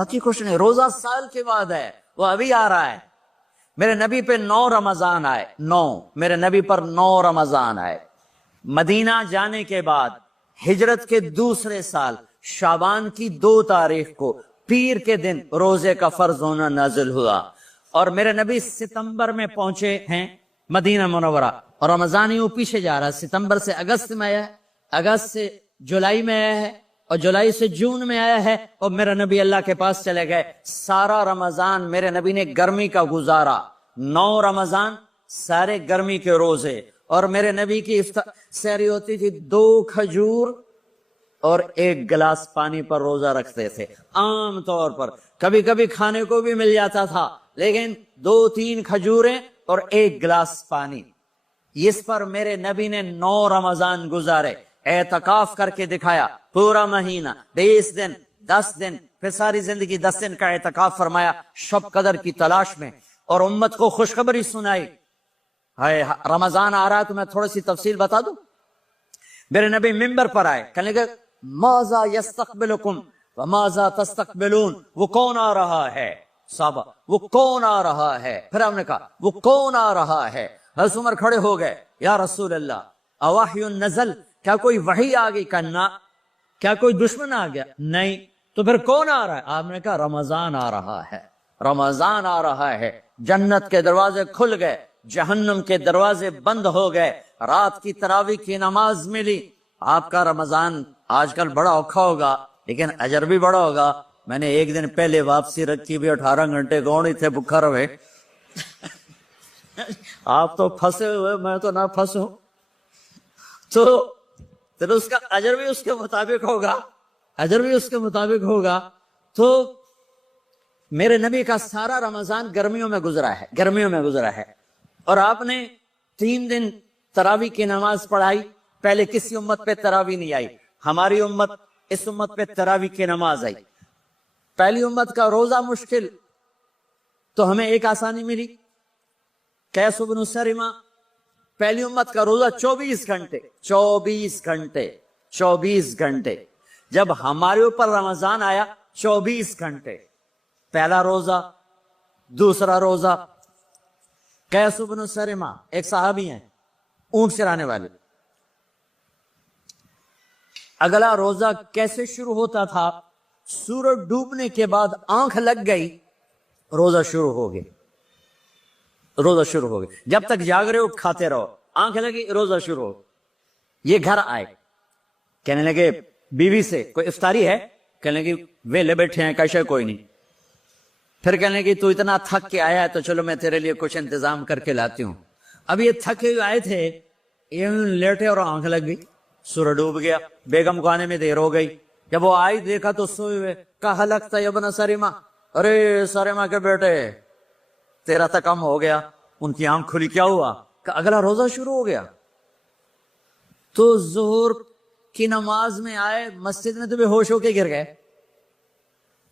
باقی کچھ نہیں. روزہ سال کے بعد ہے, وہ ابھی آ رہا ہے. میرے نبی پہ 9 رمضان آئے, 9 میرے نبی پر 9 رمضان آئے. مدینہ جانے کے بعد ہجرت کے دوسرے سال شعبان کی 2 تاریخ کو پیر کے دن روزے کا فرض ہونا نازل ہوا. اور میرے نبی ستمبر میں پہنچے ہیں مدینہ منورہ, اور رمضان یوں پیچھے جا رہا ہے. ستمبر سے اگست میں آیا ہے, اگست سے جولائی میں آیا ہے, اور جولائی سے جون میں آیا ہے, اور میرے نبی اللہ کے پاس چلے گئے. سارا رمضان میرے نبی نے گرمی کا گزارا. 9 رمضان سارے گرمی کے روزے. اور میرے نبی کی سحری ہوتی تھی 2 کھجور اور 1 گلاس پانی پر روزہ رکھتے تھے عام طور پر. کبھی کبھی کھانے کو بھی مل جاتا تھا, لیکن 2-3 کھجوریں اور 1 گلاس پانی. اس پر میرے نبی نے 9 رمضان گزارے, اعتکاف کر کے دکھایا. پورا مہینہ 20 دن 10 دن, پھر ساری زندگی 10 دن کا اعتکاف فرمایا شب قدر کی تلاش میں, اور امت کو خوشخبری سنائی. رمضان آ رہا ہے تو میں تھوڑی سی تفصیل بتا دوں. میرے نبی منبر پر آئے, کہنے لگے ماذا یستقبلکم وماذا تستقبلون, وہ کون آ رہا ہے صحابہ, وہ کون آ رہا ہے. پھر ہم نے کہا وہ کون آ رہا ہے. حضرت عمر کھڑے ہو گئے, یا رسول اللہ اوحی نزل, کیا کوئی وحی آ گئی؟ کہنا کیا کوئی دشمن آ گیا؟ نہیں. تو پھر کون آ رہا ہے؟ آپ نے کہا رمضان آ رہا ہے, رمضان آ رہا ہے. جنت کے دروازے کھل گئے, جہنم کے دروازے بند ہو گئے, رات کی تراویح کی نماز ملی. آپ کا رمضان آج کل بڑا اوکھا ہوگا لیکن اجر بھی بڑا ہوگا. میں نے 1 دن پہلے واپسی رکھی بھی 18 گھنٹے گون ہی تھے بکھا رہے. آپ تو پھنسے ہوئے, میں تو نہ پھنسوں. تو پھر اس کا اجر بھی اس کے مطابق ہوگا, اجر بھی اس کے مطابق ہوگا. تو میرے نبی کا سارا رمضان گرمیوں میں گزرا ہے, گرمیوں میں گزرا ہے. اور آپ نے 3 دن تراویح کی نماز پڑھائی. پہلے کسی امت پہ تراویح نہیں آئی, ہماری امت اس امت پہ تراویح کی نماز آئی. پہلی امت کا روزہ مشکل, تو ہمیں ایک آسانی ملی. قیس بن سرمہ, پہلی امت کا روزہ 24 گھنٹے 24 گھنٹے 24 گھنٹے. جب ہمارے اوپر رمضان آیا 24 گھنٹے. پہلا روزہ, دوسرا روزہ. قیس بن سرمہ ایک صحابی ہیں, اونٹ چرانے والے. اگلا روزہ کیسے شروع ہوتا تھا؟ سورج ڈوبنے کے بعد آنکھ لگ گئی, روزہ شروع ہو گیا, روزہ شروع ہو گیا. جب تک جاگ رہے ہو کھاتے رہو, آنکھ لگی روزہ شروع ہو. یہ گھر آئے, کہنے لگے بیوی سے کوئی افطاری ہے؟ کہنے لگے ویلے بیٹھے ہیں, کیسے کوئی نہیں. پھر کہنے لگے تو اتنا تھک کے آیا ہے تو چلو میں تیرے لیے کچھ انتظام کر کے لاتی ہوں. اب یہ تھکے ہوئے آئے تھے, یہ لیٹے اور آنکھ لگ گئی, سورج ڈوب گیا. بیگم کو آنے میں دیر ہو گئی. جب وہ آئی دیکھا تو سوئے ہوئے. کہا لگتا ہے ابن سرمہ, ارے سرمہ کے بیٹے تیرا تو کم ہو گیا. ان کی آنکھ کھلی, کیا ہوا؟ کہ اگلا روزہ شروع ہو گیا. تو ظہر کی نماز میں آئے, مسجد میں تو بے ہوش ہو کے گر گئے.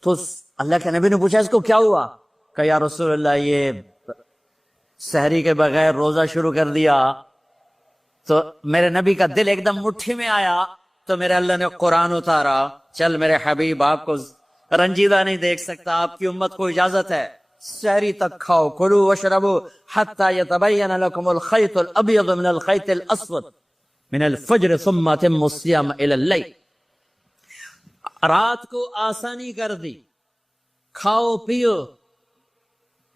تو اللہ کے نبی نے پوچھا اس کو کیا ہوا؟ کہ یا رسول اللہ یہ سحری کے بغیر روزہ شروع کر دیا. تو میرے نبی کا دل ایک دم مٹھی میں آیا, تو میرے اللہ نے قرآن اتارا, چل میرے حبیب آپ کو رنجیدہ نہیں دیکھ سکتا, آپ کی امت کو اجازت ہے سحری تک کھاؤ, کلوا واشربوا حتی یتبین لکم الخیط الابیض من الخیط الاسود من الفجر ثم اتموا الصیام الی اللیل. رات کو آسانی کر دی, کھاؤ پیو.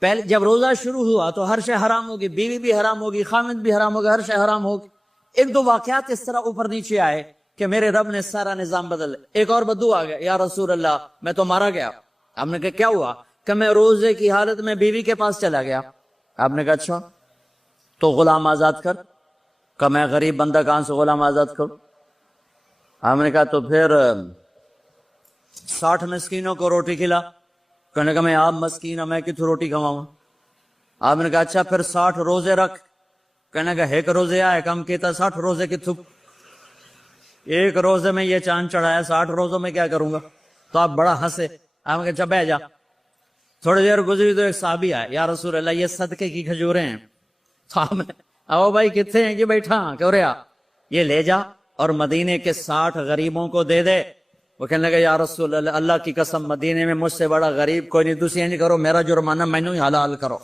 پہلے جب روزہ شروع ہوا تو ہر شے حرام ہوگی, بیوی بھی حرام ہوگی, خامد بھی حرام ہوگا, ہر شے حرام ہوگی. 1-2 واقعات اس طرح اوپر نیچے آئے کہ میرے رب نے سارا نظام بدل. ایک اور بدو آ گیا, یا رسول اللہ میں تو مارا گیا. آپ نے کہا کیا ہوا؟ کہ میں روزے کی حالت میں بیوی کے پاس چلا گیا. آپ نے کہا اچھا تو غلام آزاد کر. کہ میں غریب بندہ کہاں سے غلام آزاد کروں؟ آپ نے کہا تو پھر 60 مسکینوں کو روٹی کھلا. کہنے کا میں آپ مسکین ہوں, میں کتوں روٹی کھواؤں؟ آپ نے کہا اچھا پھر 60 روزے رکھ. کہنے کا 1 روزے آئے کم کیتا, 60 روزے کی تھک. 1 روزے میں یہ چاند چڑھایا, 60 روزوں میں کیا کروں گا؟ تو آپ بڑا ہنسے. آپ نے کہا اچھا بیٹھ جا. تھوڑی دیر گزری تو ایک صحابی آئے, یا رسول اللہ یہ صدقے کی کھجوریں ہیں. تو آپ نے او بھائی کتنے ہیں؟ یہ بیٹھا کیوں رہا, یہ لے جا اور مدینے کے 60 غریبوں کو دے دے. وہ کہنے لگا یا رسول اللہ اللہ کی قسم مدینے میں مجھ سے بڑا غریب کوئی نہیں، تسی نہیں کرو، میرا جرمانہ مینوں ہی حلال کرو۔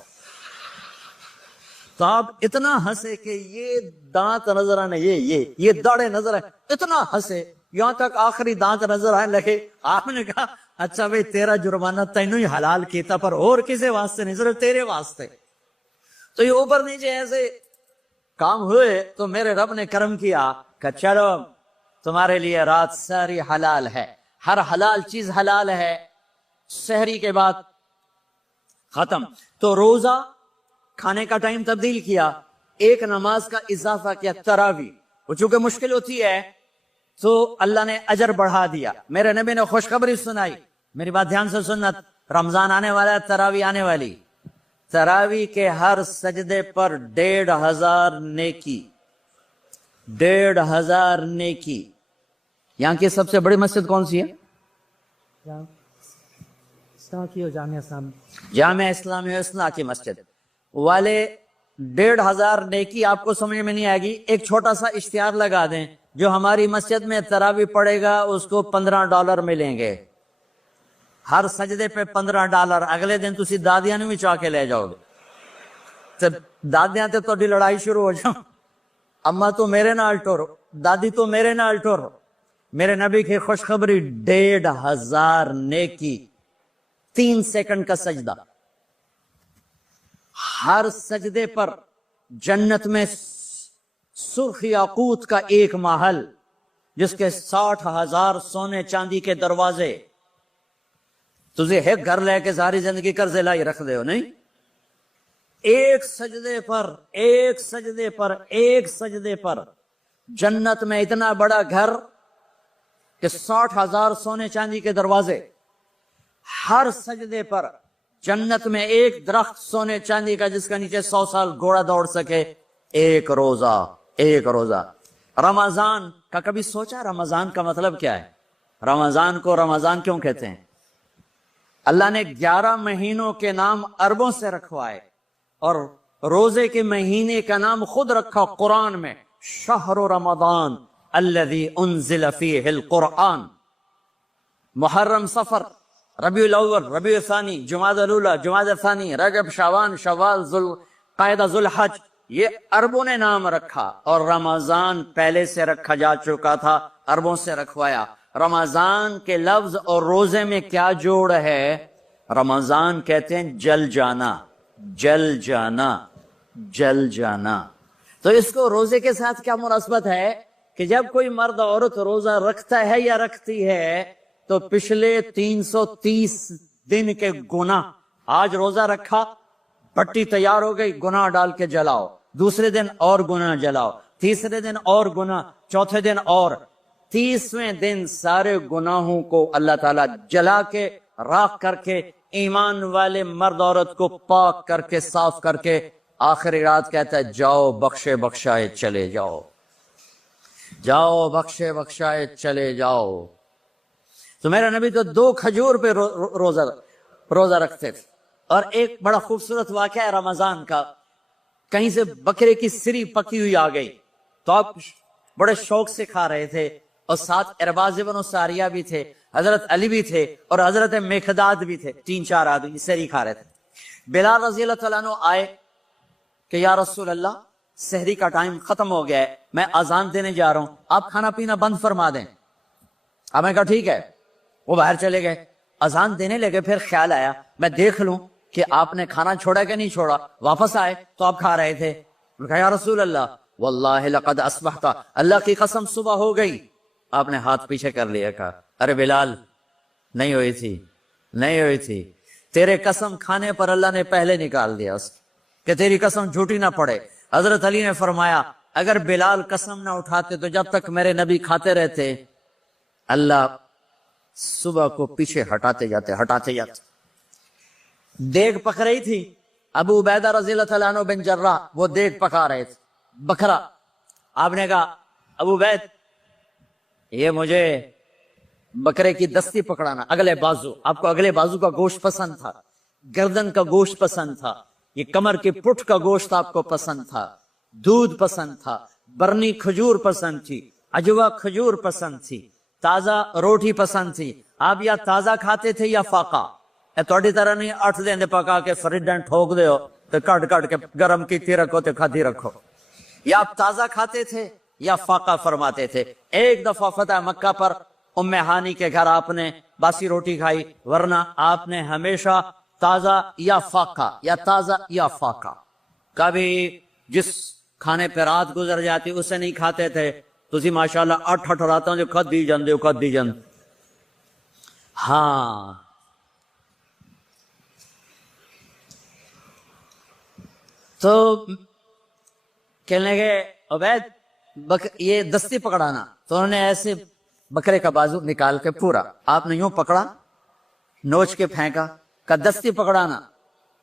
تو آپ اتنا ہنسے کہ یہ دانت نظر آنے، یہ داڑے نظر آئے، اتنا ہنسے یہاں تک آخری دانت نظر آنے لگے۔ آپ نے کہا اچھا بھائی تیرا جرمانہ تینوں ہی حلال کیتا، پر اور کسی واسطے نہیں، صرف تیرے واسطے۔ تو یہ اوپر نیچے ایسے کام ہوئے تو میرے رب نے کرم کیا کہ چلو تمہارے لیے رات ساری حلال ہے، ہر حلال چیز حلال ہے۔ سحری کے بعد ختم، تو روزہ کھانے کا ٹائم تبدیل کیا، ایک نماز کا اضافہ کیا، تراویح۔ وہ چونکہ مشکل ہوتی ہے تو اللہ نے اجر بڑھا دیا۔ میرے نبی نے خوشخبری سنائی، میری بات دھیان سے سننا، رمضان آنے والا ہے، تراویح آنے والی، تراویح کے ہر سجدے پر 1500 نیکی، 1500 نیکی۔ یہاں کی سب سے بڑی مسجد کون سی ہے؟ جامعہ اسلامی اسنا کی مسجد والے 1500 نیکی آپ کو سمجھ میں نہیں آئے گی۔ ایک چھوٹا سا اشتہار لگا دیں، جو ہماری مسجد میں تراویح پڑے گا اس کو $15 ملیں گے، ہر سجدے پہ $15۔ اگلے دن تسی دادیاں بھی چاہ کے لے جاؤ گے، دادیاں تے تہاڈی لڑائی شروع ہو جاؤ، اما تو میرے نال ٹر، دادی تو میرے نال ٹر۔ میرے نبی کی خوشخبری 1500 نیکی، 3 سیکنڈ کا سجدہ، ہر سجدے پر جنت میں سرخ یاقوت کا ایک محل جس کے 60,000 سونے چاندی کے دروازے۔ تجھے ایک گھر لے کے ساری زندگی قرضے لائی رکھ دے ہو نہیں، ایک سجدے پر، ایک سجدے پر، ایک سجدے پر جنت میں اتنا بڑا گھر کہ 60,000 سونے چاندی کے دروازے، ہر سجدے پر جنت میں ایک درخت سونے چاندی کا جس کا نیچے 100 سال گھوڑا دوڑ سکے، ایک روزہ، ایک روزہ۔ رمضان کا کبھی سوچا رمضان کا مطلب کیا ہے؟ رمضان کو رمضان کیوں کہتے ہیں؟ اللہ نے 11 مہینوں کے نام عربوں سے رکھوائے اور روزے کے مہینے کا نام خود رکھا قرآن میں، شہر رمضان الذی انزل فیہ القرآن۔ محرم، صفر، ربیع الاول، ربیع الثانی، جمادی الاولی، جمادی الثانی، رجب، شعبان، شوال، ذوالقعدہ، ذوالحج، یہ عربوں نے نام رکھا، اور رمضان پہلے سے رکھا جا چکا تھا، عربوں سے رکھوایا۔ رمضان کے لفظ اور روزے میں کیا جوڑ ہے؟ رمضان کہتے ہیں جل جانا، جل جانا، جل جانا۔ تو اس کو روزے کے ساتھ کیا مناسبت ہے کہ جب کوئی مرد عورت روزہ رکھتا ہے یا رکھتی ہے تو پچھلے 330 دن کے گناہ، آج روزہ رکھا، پٹی تیار ہو گئی، گناہ ڈال کے جلاؤ، دوسرے دن اور گناہ جلاؤ، تیسرے دن اور گناہ، چوتھے دن اور، 30ویں دن سارے گناہوں کو اللہ تعالیٰ جلا کے، راکھ کر کے، ایمان والے مرد عورت کو پاک کر کے، صاف کر کے، آخری رات کہتا ہے جاؤ بخشے بخشائے چلے جاؤ، جاؤ بخشے بخشائے چلے جاؤ۔ تو میرا نبی تو 2 کھجور پہ روزہ رکھتے تھے۔ اور ایک بڑا خوبصورت واقعہ ہے رمضان کا، کہیں سے بکرے کی سری پکی ہوئی آ گئی تو آپ بڑے شوق سے کھا رہے تھے، اور ساتھ ارباز بن ساریہ بھی تھے، حضرت علی بھی تھے، اور حضرت مقداد بھی تھے، 3-4 آدمی سری کھا رہے تھے۔ بلال رضی اللہ تعالیٰ عنہ آئے کہ یا رسول اللہ سحری کا ٹائم ختم ہو گیا ہے، میں اذان دینے جا رہا ہوں، آپ کھانا پینا بند فرما دیں۔ اب میں کہا ٹھیک ہے، وہ باہر چلے گئے، اذان دینے لگے، پھر خیال آیا میں دیکھ لوں کہ آپ نے کھانا چھوڑا کہ نہیں چھوڑا، واپس آئے تو آپ کھا رہے تھے۔ میں کہا یا رسول اللہ واللہ لقد اصبحت، اللہ کی قسم صبح ہو گئی۔ آپ نے ہاتھ پیچھے کر لیا، کہا ارے بلال نہیں ہوئی تھی، نہیں ہوئی تھی، تیرے قسم کھانے پر اللہ نے پہلے نکال دیا اس کہ تیری قسم جھوٹی نہ پڑے۔ حضرت علی نے فرمایا اگر بلال قسم نہ اٹھاتے تو جب تک میرے نبی کھاتے رہتے اللہ صبح کو پیچھے ہٹاتے جاتے۔ دیگ پک رہی تھی، ابو عبیدہ رضی اللہ تعالیٰ عنہ بن جراح وہ دیگ پکا رہے تھے، بکرا۔ آپ نے کہا ابو عبید یہ مجھے بکرے کی دستی پکڑانا، اگلے بازو، آپ کو اگلے بازو کا گوشت پسند تھا، گردن کا گوشت پسند تھا، یہ کمر کی پٹھ کا گوشت آپ کو پسند تھا، دودھ پسند تھا، برنی کھجور پسند تھی، عجوا کھجور پسند تھی، تازہ روٹی پسند تھی، آپ یا تازہ کھاتے تھے یا فاقہ؟ تھوڑی طرح نہیں 8 دن پکا کے فریج ٹھوک دے ہو تو کٹ کٹ کے گرم کیتی رکھو تو کھاتی رکھو، یا آپ تازہ کھاتے تھے یا فاقہ فرماتے تھے؟ ایک دفعہ فتح مکہ پر ام ہانی کے گھر آپ نے باسی روٹی کھائی، ورنہ آپ نے ہمیشہ تازہ یا فاقہ یا تازہ یا فاقہ، کبھی جس کھانے پہ رات گزر جاتی اسے نہیں کھاتے تھے۔ تسی ماشاءاللہ 8 راتوں جو کھدی جاندے ہو کھدی جاندے۔ ہاں تو کہنے لگے عبید یہ دستی پکڑانا، تو انہوں نے ایسے بکرے کا بازو نکال کے پورا آپ نے یوں پکڑا، نوچ کے پھینکا، کہ دستی پکڑانا،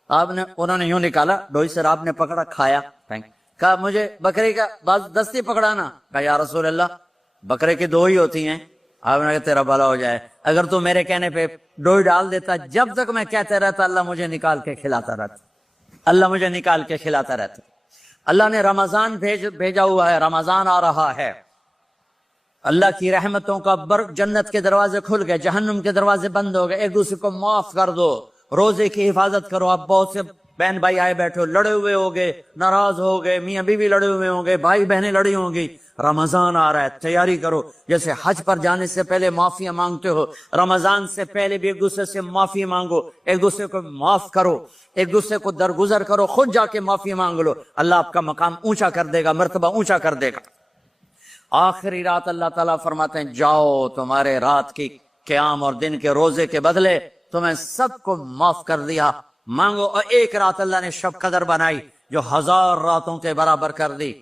آپ نے انہوں نے یوں نکالا ڈوئی سے، آپ نے پکڑا کھایا پھینک، کہا مجھے بکرے کا بازو دستی پکڑانا، کہا یا رسول اللہ بکرے کی 2 ہی ہوتی ہیں۔ آپ نے کہا تیرا بھلا ہو جائے، اگر تو میرے کہنے پہ ڈوئی ڈال دیتا، جب تک میں کہتے رہتا اللہ مجھے نکال کے کھلاتا رہتا، اللہ مجھے نکال کے کھلاتا رہتا۔ اللہ نے رمضان بھیجا ہوا ہے، رمضان آ رہا ہے، اللہ کی رحمتوں کا جنت کے دروازے کھل گئے، جہنم کے دروازے بند ہو گئے، ایک دوسرے کو معاف کر دو، روزے کی حفاظت کرو۔ آپ بہت سے بہن بھائی آئے بیٹھے ہو، لڑے ہوئے ہوگے، ناراض ہو گئے، میاں بیوی لڑے ہوئے ہوں گے، بھائی بہنیں لڑی ہوں گی، رمضان آ رہا ہے، تیاری کرو۔ جیسے حج پر جانے سے پہلے معافیاں مانگتے ہو، رمضان سے پہلے بھی ایک دوسرے سے معافی مانگو، ایک دوسرے کو معاف کرو، ایک دوسرے کو درگزر کرو، خود جا کے معافی مانگ لو، اللہ آپ کا مقام اونچا کر دے گا، مرتبہ اونچا کر دے گا۔ آخری رات اللہ تعالیٰ فرماتے ہیں جاؤ، تمہارے رات کی قیام اور دن کے روزے کے بدلے تمہیں سب کو معاف کر دیا، مانگو۔ اور ایک رات اللہ نے شب قدر بنائی جو 1000 راتوں کے برابر کر دی۔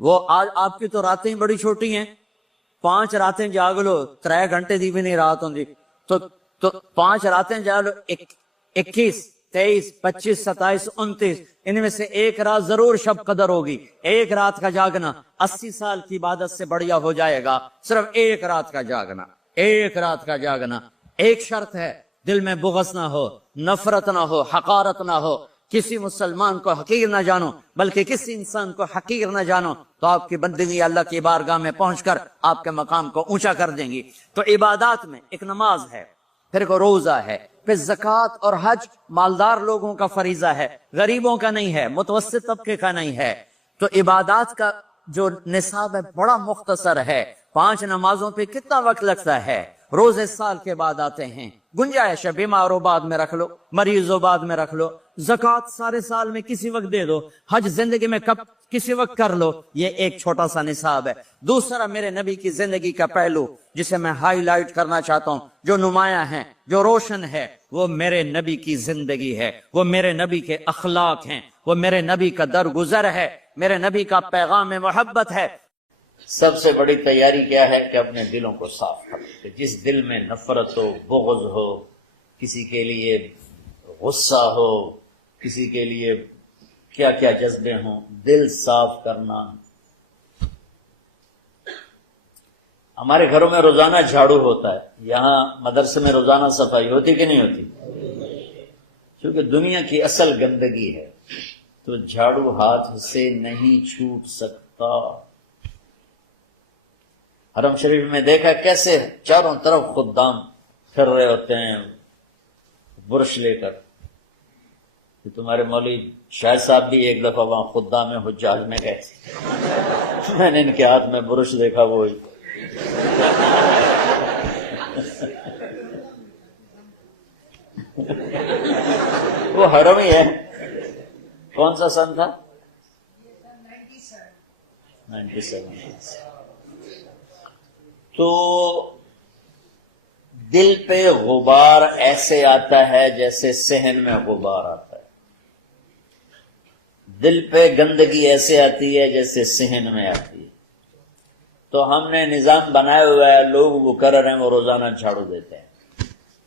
وہ آج آپ کی تو راتیں بڑی چھوٹی ہیں، 5 راتیں جاگ لو، 3 گھنٹے دی بھی نہیں رات ہوں تو 5 راتیں جاگ لو، 21 23 25 27 29، ان میں سے ایک رات ضرور شب قدر ہوگی۔ ایک رات کا جاگنا 80 سال کی عبادت سے بڑھیا ہو جائے گا، صرف ایک رات کا جاگنا، ایک رات کا جاگنا۔ ایک شرط ہے، دل میں بغض نہ ہو، نفرت نہ ہو، حقارت نہ ہو، کسی مسلمان کو حقیر نہ جانو، بلکہ کسی انسان کو حقیر نہ جانو، تو آپ کی بندگی اللہ کی بارگاہ میں پہنچ کر آپ کے مقام کو اونچا کر دیں گی۔ تو عبادات میں ایک نماز ہے، پھر ایک روزہ ہے، پھر زکوٰۃ اور حج مالدار لوگوں کا فریضہ ہے، غریبوں کا نہیں ہے، متوسط طبقے کا نہیں ہے۔ تو عبادات کا جو نصاب ہے بڑا مختصر ہے۔ 5 نمازوں پہ کتنا وقت لگتا ہے؟ روزے سال کے بعد آتے ہیں، گنجائش ہے، بیمار ہو بعد میں رکھ لو، مریض ہو بعد میں رکھ لو، زکوٰۃ سارے سال میں کسی وقت دے دو، حج زندگی میں کب کسی وقت کر لو، یہ ایک چھوٹا سا نصاب ہے۔ دوسرا میرے نبی کی زندگی کا پہلو جسے میں ہائی لائٹ کرنا چاہتا ہوں، جو نمایاں ہے، جو روشن ہے، وہ میرے نبی کی زندگی ہے، وہ میرے نبی کے اخلاق ہیں، وہ میرے نبی کا درگزر ہے، میرے نبی کا پیغام محبت ہے۔ سب سے بڑی تیاری کیا ہے کہ اپنے دلوں کو صاف کرو، کہ جس دل میں نفرت ہو، بغض ہو، کسی کے لیے غصہ ہو، کسی کے لیے کیا کیا جذبے ہوں، دل صاف کرنا۔ ہمارے گھروں میں روزانہ جھاڑو ہوتا ہے، یہاں مدرسے میں روزانہ صفائی ہوتی کہ نہیں ہوتی؟ کیونکہ دنیا کی اصل گندگی ہے تو جھاڑو ہاتھ سے نہیں چھوٹ سکتا۔ حرم شریف میں دیکھا کیسے چاروں طرف خدام پھر رہے ہوتے ہیں برش لے کر۔ تمہارے مولوی شاہد صاحب بھی ایک دفعہ وہاں خدام حجاج میں گئے تھے، میں نے ان کے ہاتھ میں برش دیکھا، وہی وہ حرم ہی ہے۔ کون سا سن تھا؟ 97۔ تو دل پہ غبار ایسے آتا ہے جیسے صحن میں غبار آتا ہے، دل پہ گندگی ایسے آتی ہے جیسے صحن میں آتی ہے۔ تو ہم نے نظام بنایا ہوا ہے، لوگ وہ کر رہے ہیں، وہ روزانہ جھاڑو دیتے ہیں۔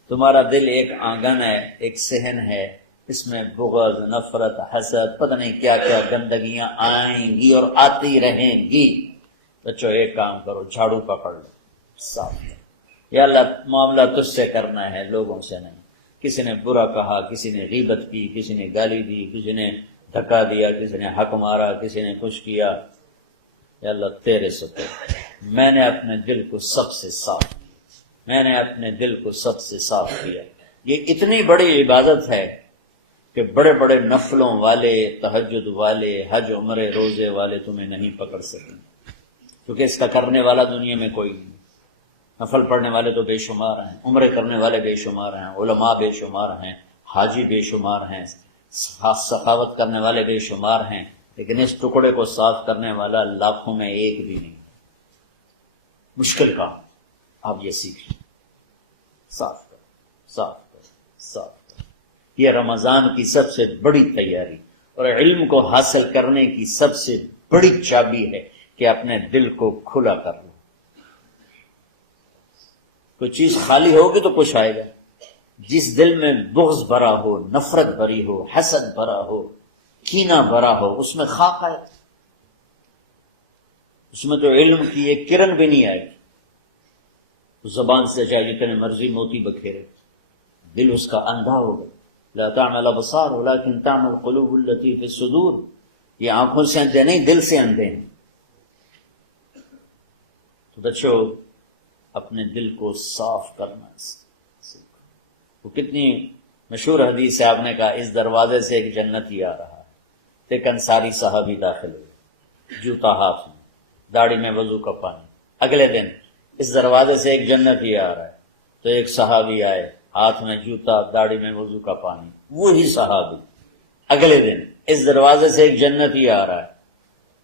تمہارا دل ایک آنگن ہے، ایک صحن ہے، اس میں بغض، نفرت، حسد، پتہ نہیں کیا کیا گندگیاں آئیں گی اور آتی رہیں گی۔ بچوں ایک کام کرو، جھاڑو پکڑ لو، صاف کرو۔ یا اللہ معاملہ تجھ سے کرنا ہے، لوگوں سے نہیں۔ کسی نے برا کہا، کسی نے غیبت کی، کسی نے گالی دی، کسی نے دھکا دیا، کسی نے حق مارا، کسی نے کچھ کیا، یا اللہ تیرے سے میں نے اپنے دل کو سب سے صاف کیا، میں نے اپنے دل کو سب سے صاف کیا۔ یہ اتنی بڑی عبادت ہے کہ بڑے بڑے نفلوں والے، تہجد والے، حج عمرے روزے والے تمہیں نہیں پکڑ سکیں، کیونکہ اس کا کرنے والا دنیا میں کوئی نہیں۔ نفل پڑھنے والے تو بے شمار ہیں، عمرے کرنے والے بے شمار ہیں، علماء بے شمار ہیں، حاجی بے شمار ہیں، سخاوت کرنے والے بے شمار ہیں، لیکن اس ٹکڑے کو صاف کرنے والا لاکھوں میں ایک بھی نہیں۔ مشکل کام، آپ یہ سیکھیں، صاف کرو، صاف کرو، صاف کرو۔ یہ رمضان کی سب سے بڑی تیاری اور علم کو حاصل کرنے کی سب سے بڑی چابی ہے کہ اپنے دل کو کھلا کر لو۔ کوئی چیز خالی ہوگی تو کچھ آئے گا۔ جس دل میں بغض بھرا ہو، نفرت بھری ہو، حسد بھرا ہو، کینہ بھرا ہو، اس میں خاک آئے، اس میں تو علم کی ایک کرن بھی نہیں آئے گی۔ زبان سے چاہے جتنے مرضی موتی بکھیرے، دل اس کا اندھا ہوگا۔ لا تعمل الابصار ولكن تعمل القلوب التي في الصدور، یہ آنکھوں سے اندھے نہیں، دل سے اندھے ہیں۔ تو بچوں، اپنے دل کو صاف کرنا سیکھو۔ وہ کتنی مشہور حدیث ہے، آپ نے کہا اس دروازے سے ایک جنتی آ رہا ہے، ایک انصاری صحابی داخل ہوئے، جوتا ہاتھ میں، داڑھی میں وضو کا پانی۔ اگلے دن اس دروازے سے ایک جنتی آ رہا ہے، تو ایک صحابی آئے، ہاتھ میں جوتا، داڑھی میں وضو کا پانی۔ وہی صحابی اگلے دن اس دروازے سے ایک جنتی آ رہا ہے،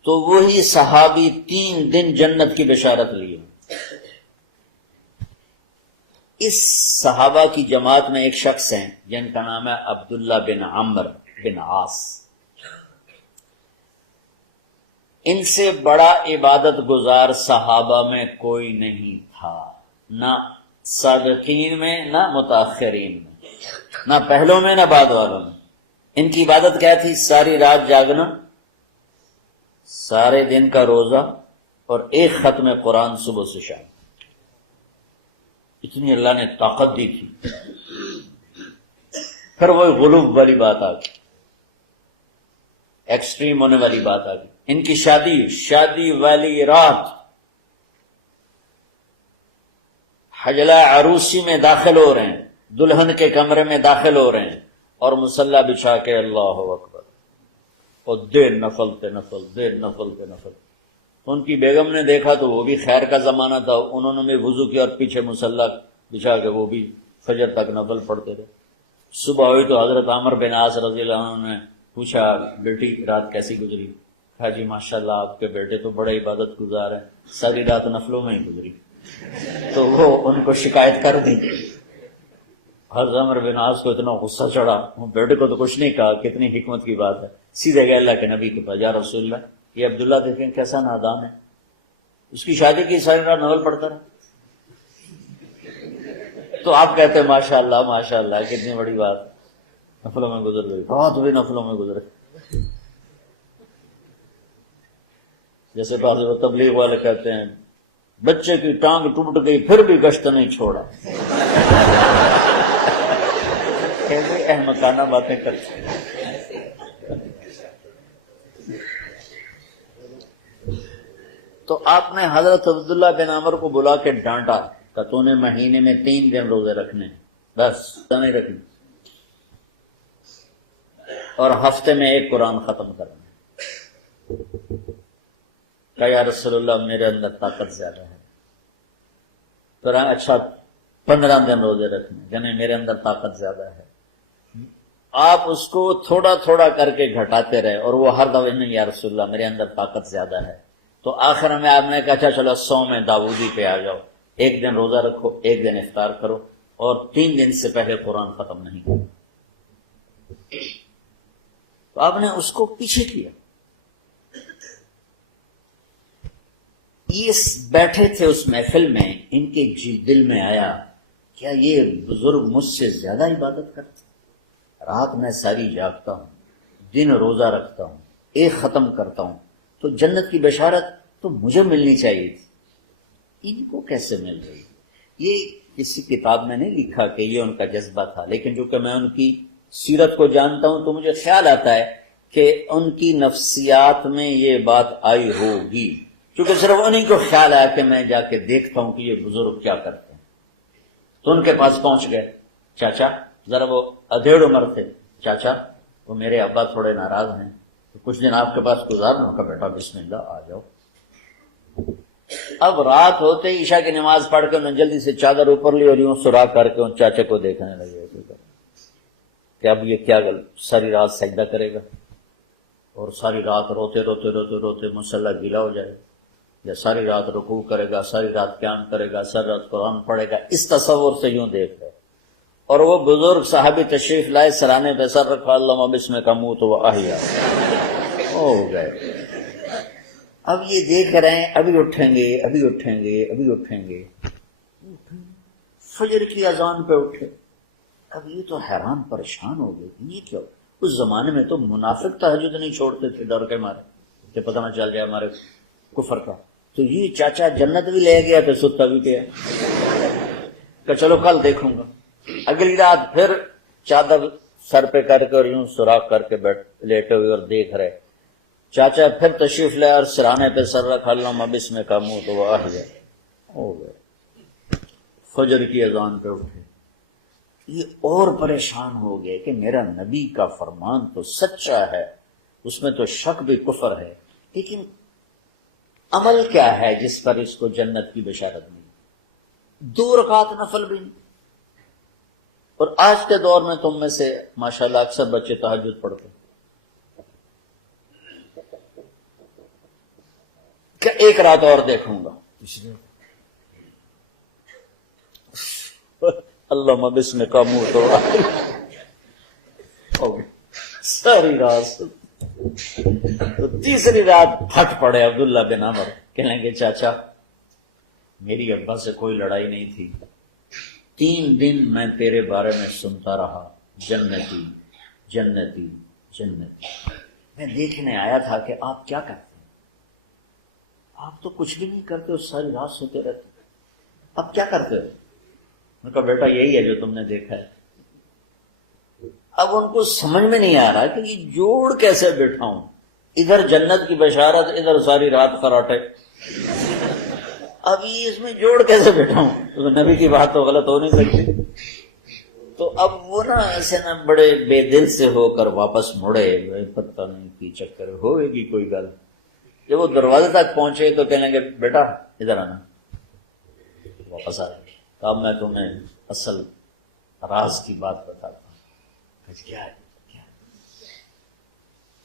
تو وہی صحابی 3 دن جنت کی بشارت لیے۔ اس صحابہ کی جماعت میں ایک شخص ہیں جن کا نام ہے عبداللہ بن عمرو بن عاص۔ ان سے بڑا عبادت گزار صحابہ میں کوئی نہیں تھا، نہ سابقین میں نہ متاخرین میں، نہ پہلوں میں نہ بعد والوں میں۔ ان کی عبادت کیا تھی؟ ساری رات جاگنا، سارے دن کا روزہ، اور ایک ختم قرآن صبح سے شام۔ اتنی اللہ نے طاقت دی تھی۔ پھر وہ غلوب والی بات آ گئی، ایکسٹریم ہونے والی بات آ گئی۔ ان کی شادی والی رات حجلہ عروسی میں داخل ہو رہے ہیں، دلہن کے کمرے میں داخل ہو رہے ہیں، اور مصلی بچھا کے اللہ اکبر، اور دیر نفل پہ نفل، دیر نفل پہ نفل۔ ان کی بیگم نے دیکھا تو وہ بھی خیر کا زمانہ تھا، انہوں نے بھی وضو کیا اور پیچھے مصلی بچھا کے وہ بھی فجر تک نفل پڑھتے رہے۔ صبح ہوئی تو حضرت عمر بن عاص رضی اللہ عنہ نے پوچھا، بیٹی رات کیسی گزری؟ کہا جی ماشاءاللہ آپ کے بیٹے تو بڑے عبادت گزار ہیں، ساری رات نفلوں میں ہی گزری۔ تو وہ ان کو شکایت کر دی۔ حضرت عمر بن عاص کو اتنا غصہ چڑھا، بیٹے کو تو کچھ نہیں کہا، کتنی حکمت کی بات ہے، سیدھے گئے اللہ کے نبی کے پاس، یا رسول اللہ یہ عبداللہ دیکھیں کیسا نادان ہے، اس کی شادی کی ساری رات نفل پڑھتا رہا۔ تو آپ کہتے ہیں ماشاءاللہ ماشاءاللہ کتنی بڑی بات، نفلوں میں گزر گئی، رات بھی نفلوں میں گزرے۔ جیسے بعض تبلیغ والے کہتے ہیں بچے کی ٹانگ ٹوٹ گئی پھر بھی گشت نہیں چھوڑا۔ کیسے احمقانہ باتیں کرتے ہیں۔ تو آپ نے حضرت عبداللہ بن عمر کو بلا کے ڈانٹا کہ تو نے مہینے میں 3 دن روزے رکھنے، بس نہیں رکھنے، اور ہفتے میں 1 قرآن ختم کرنا۔ کہا یا رسول اللہ میرے اندر طاقت زیادہ ہے۔ پھر اچھا 15 دن روزے رکھنے، یعنی میرے اندر طاقت زیادہ ہے۔ آپ اس کو تھوڑا تھوڑا کر کے گھٹاتے رہے، اور وہ ہر دفعہ نہیں یا رسول اللہ میرے اندر طاقت زیادہ ہے۔ تو آخر میں آپ نے کہا اچھا چلو 100 میں داؤدی پہ آ جاؤ، 1 دن روزہ رکھو، 1 دن افطار کرو، اور 3 دن سے پہلے قرآن ختم نہیں کرو۔ تو آپ نے اس کو پیچھے کیا۔ یہ بیٹھے تھے اس محفل میں، ان کے دل میں آیا کیا یہ بزرگ مجھ سے زیادہ عبادت کرتے؟ رات میں ساری جاگتا ہوں، دن روزہ رکھتا ہوں، 1 ختم کرتا ہوں، تو جنت کی بشارت تو مجھے ملنی چاہیے تھی، ان کو کیسے مل رہی؟ یہ کسی کتاب میں نہیں لکھا کہ یہ ان کا جذبہ تھا، لیکن جو کہ میں ان کی سیرت کو جانتا ہوں تو مجھے خیال آتا ہے کہ ان کی نفسیات میں یہ بات آئی ہوگی، کیونکہ صرف انہیں کو خیال آیا کہ میں جا کے دیکھتا ہوں کہ یہ بزرگ کیا کرتے ہیں، تو ان کے پاس پہنچ گئے. چاچا ذرا، وہ ادھیڑ عمر تھے، چاچا وہ میرے ابا تھوڑے ناراض ہیں، تو کچھ دن آپ کے پاس گزارنا کا. بیٹا بسم اللہ آ جاؤ. اب رات ہوتے ہی عشاء کی نماز پڑھ کے انہوں نے جلدی سے چادر اوپر لی اور یوں سراغ کر کے ان چاچے کو دیکھنے لگے کہ اب یہ کیا ساری رات سجدہ کرے گا اور ساری رات روتے روتے روتے روتے مصلی گیلا ہو جائے گا، یا ساری رات رکوع کرے گا، ساری رات قیام کرے گا، ساری رات قرآن پڑھے گا. اس تصور سے یوں دیکھ رہے. اور وہ بزرگ صحابی تشریف لائے، سرانے پہ سر رکھا، اللہم بسمک اموت و احیا، ہو گئے. اب یہ دیکھ رہے ہیں ابھی اٹھیں گے، ابھی اٹھیں گے، ابھی اٹھیں گے. فجر کی اذان پہ اٹھے. اب یہ تو حیران پریشان ہو گئے، یہ کیا؟ اس زمانے میں تو منافق تہجد نہیں چھوڑتے تھے ڈر کے مارے کہ پتہ نہ چل جائے ہمارے کفر کا. تو یہ چاچا جنت بھی لے گیا تو ستا بھی گیا کہ چلو کل دیکھوں گا. اگلی رات پھر چادر سر پہ کر کے اور یوں سوراخ کر کے لیٹے ہوئے اور دیکھ رہے. چاچا پھر تشریف لے اور سرانے پہ سر رکھا، اللہم بسمک اموت و احیا، ہو گئے. فجر کی اذان پہ اٹھے. یہ اور پریشان ہو گئے کہ میرا نبی کا فرمان تو سچا ہے، اس میں تو شک بھی کفر ہے، لیکن عمل کیا ہے جس پر اس کو جنت کی بشارت ملی؟ 2 رکعت نفل بھی نہیں. اور آج کے دور میں تم میں سے ماشاءاللہ اکثر بچے تہجد پڑھتے ہیں کہ ایک رات اور دیکھوں گا، اللہم بسمک اموت و احیا، ساری رات. تو تیسری رات پھٹ پڑے عبداللہ بن عمر، کہنے گے چاچا میری ابا سے کوئی لڑائی نہیں تھی، 3 دن میں تیرے بارے میں سنتا رہا، جنتی جنتی جنتی. میں دیکھنے آیا تھا کہ آپ کیا کرتے ہیں. آپ تو کچھ بھی نہیں کرتے، ساری رات سوتے رہتے، اب کیا کرتے ہو؟ ان کا بیٹا یہی ہے جو تم نے دیکھا ہے. اب ان کو سمجھ میں نہیں آ رہا کہ یہ جوڑ کیسے بٹھاؤں، ادھر جنت کی بشارت، ادھر ساری رات خراٹے. اب یہ اس میں جوڑ کیسے بٹھاؤں؟ تو نبی کی بات تو غلط ہو نہیں سکتی. تو اب وہ نا ایسے نا بڑے بے دل سے ہو کر واپس مڑے، پتہ نہیں کی چکر ہوئے گی کوئی گل. جب وہ دروازے تک پہنچے تو کہنے لگے بیٹا ادھر آنا. واپس آ گئے. اب میں تمہیں اصل راز کی بات بتاتا ہوں. کیا ہے؟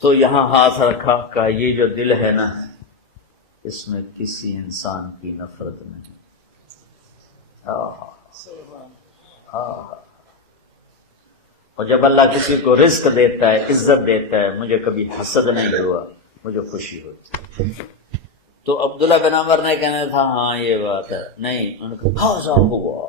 تو یہاں ہاتھ رکھا کہ یہ جو دل ہے نا، اس میں کسی انسان کی نفرت نہیں. اور جب اللہ کسی کو رزق دیتا ہے، عزت دیتا ہے، مجھے کبھی حسد نہیں ہوا، مجھے خوشی ہوتی. تو عبداللہ بن عمر نے کہنا تھا ہاں یہ بات ہے، نہیں، انہوں نے کہا ہاضا ہوا،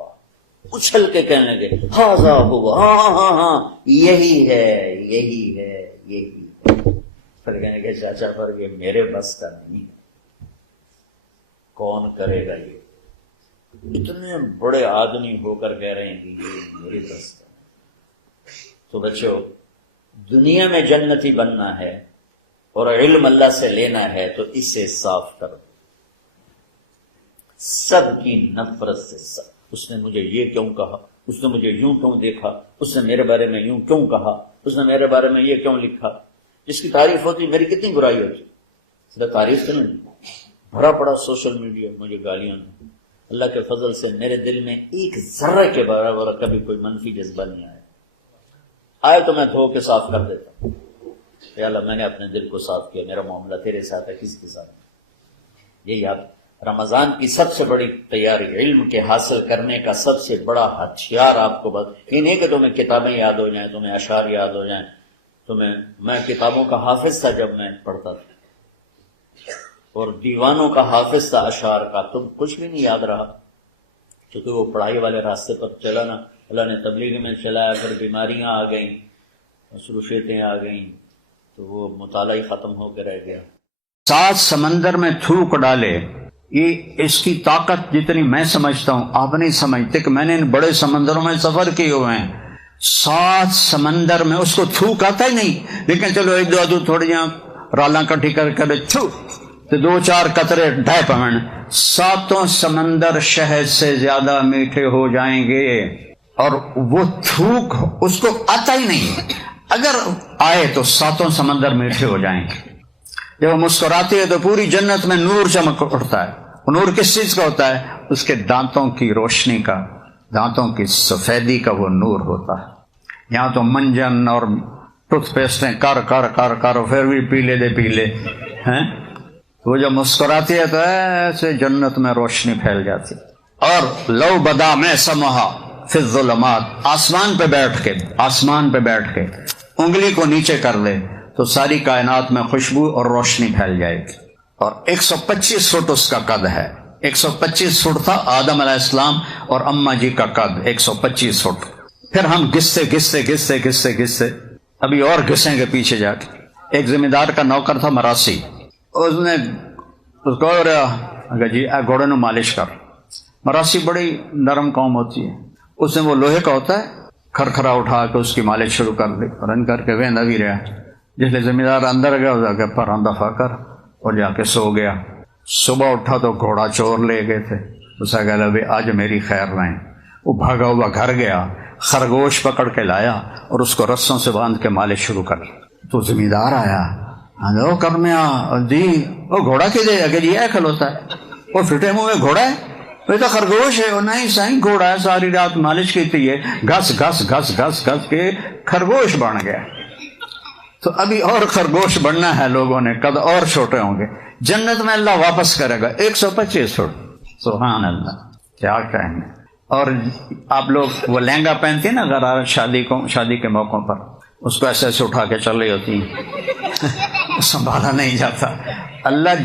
اچھل کے کہنے لگے ہاضا ہوا، ہاں ہاں ہاں یہی ہے یہی ہے یہی. پھر کہنے لگے چاچا پر یہ میرے بس کا نہیں ہے، کون کرے گا؟ یہ اتنے بڑے آدمی ہو کر کہہ رہے ہیں کہ یہ میرے بس کا. تو بچوں، دنیا میں جنتی بننا ہے اور علم اللہ سے لینا ہے تو اسے صاف کر دو. سب کی نفرت سے سب، اس نے مجھے یہ کیوں کہا، اس نے مجھے یوں کیوں دیکھا، اس نے میرے بارے میں یوں کیوں کہا، اس نے میرے بارے میں یہ کیوں لکھا. جس کی تعریف ہوتی میری کتنی برائی ہوتی. صرف تعریف سے نہیں، بھرا پڑا سوشل میڈیا مجھے گالیاں نہیں. اللہ کے فضل سے میرے دل میں ایک ذرے کے برابر کبھی کوئی منفی جذبہ نہیں آیا. آئے تو میں دھو کے صاف کر دیتا ہوں. یا اللہ میں نے اپنے دل کو صاف کیا، میرا معاملہ تیرے ساتھ ہے، کسی کے ساتھ نہیں. یہ یاد، رمضان کی سب سے بڑی تیاری علم کے حاصل کرنے کا سب سے بڑا ہتھیار آپ کو یہ نہیں کہ تمہیں کتابیں یاد ہو جائیں، تمہیں اشعار یاد ہو جائیں. میں کتابوں کا حافظ تھا جب میں پڑھتا تھا، اور دیوانوں کا حافظ تھا اشعار کا. تم کچھ بھی نہیں یاد رہا کیونکہ وہ پڑھائی والے راستے پر چلا نا. اللہ نے تبلیغ میں چلایا، پھر بیماریاں آ گئیں، مصروفیتیں آ گئیں، تو وہ مطالعہ ہی ختم ہو کے رہ گیا. 7 سمندر میں تھوک ڈالے، یہ اس کی طاقت جتنی میں سمجھتا ہوں آپ نہیں سمجھتے کہ میں نے ان بڑے سمندروں میں سفر کیے ہوئے ہیں. 7 سمندر میں اس کو تھوک آتا ہی نہیں، لیکن چلو ایک دو تھوڑی یہاں رالاں کٹھی کر چھو تو 2-4 قطرے ڈھائی پمن 7 سمندر شہد سے زیادہ میٹھے ہو جائیں گے، اور وہ تھوک اس کو آتا ہی نہیں، اگر آئے تو 7 سمندر میٹھے ہو جائیں گے۔ جب وہ مسکراتی ہے تو پوری جنت میں نور چمک اٹھتا ہے۔ وہ نور کس چیز کا ہوتا ہے؟ اس کے دانتوں کی روشنی کا، دانتوں کی سفیدی کا وہ نور ہوتا ہے۔ یہاں تو منجن اور ٹوتھ پیسٹیں کر کر کر کر پھر بھی پیلے دے پیلے ہیں، وہ جب مسکراتی ہے تو ایسے جنت میں روشنی پھیل جاتی۔ اور لو بدا میں سمہا فی الظلمات، آسمان پہ بیٹھ کے انگلی کو نیچے کر لے تو ساری کائنات میں خوشبو اور روشنی پھیل جائے گی۔ اور 125 فٹ اس کا قد ہے، 125 فٹ تھا آدم علیہ السلام اور اماں جی کا قد 125 فٹ۔ پھر ہم گستے ابھی اور گسیں گے پیچھے جا کے۔ ایک زمین دار کا نوکر تھا مراسی، اس نے اس کو اگر جی گھوڑے نو مالش کر، مراسی بڑی نرم قوم ہوتی ہے، اس نے وہ لوہے کا ہوتا ہے کھرکھرا اٹھا کے اس کی مالش شروع کر دی، رن کر کے ویندا بھی رہا۔ جس لئے زمین دار اندر گیا جا کے پر دفع کر اور جا کے سو گیا۔ صبح اٹھا تو گھوڑا چور لے گئے تھے، اسے کہا بھی آج میری خیر رہیں۔ وہ بھاگا ہوا گھر گیا، خرگوش پکڑ کے لایا اور اس کو رسوں سے باندھ کے مالش شروع کر۔ تو زمین دار آیا، وہ کرمیا جی وہ گھوڑا کی دے اگر یہ کھلوتا ہے، وہ پھٹے منہ میں گھوڑا ہے، وہ تو خرگوش ہے۔ وہ نہیں سائیں گھوڑا ہے، ساری رات مالش کی تھی، یہ گھس گھس گھس گھس گھس کے خرگوش بن گیا۔ تو ابھی اور خرگوش بننا ہے لوگوں نے، قد اور چھوٹے ہوں گے۔ جنت میں اللہ واپس کرے گا 125 فٹ، سبحان اللہ، کیا کہیں گے۔ اور آپ لوگ وہ لہنگا پہنتے ہیں نا غرار شادی کے موقعوں پر، اس کو ایسے اٹھا کے چل رہی ہوتی ہیں، سنبھالا نہیں جاتا۔ اللہ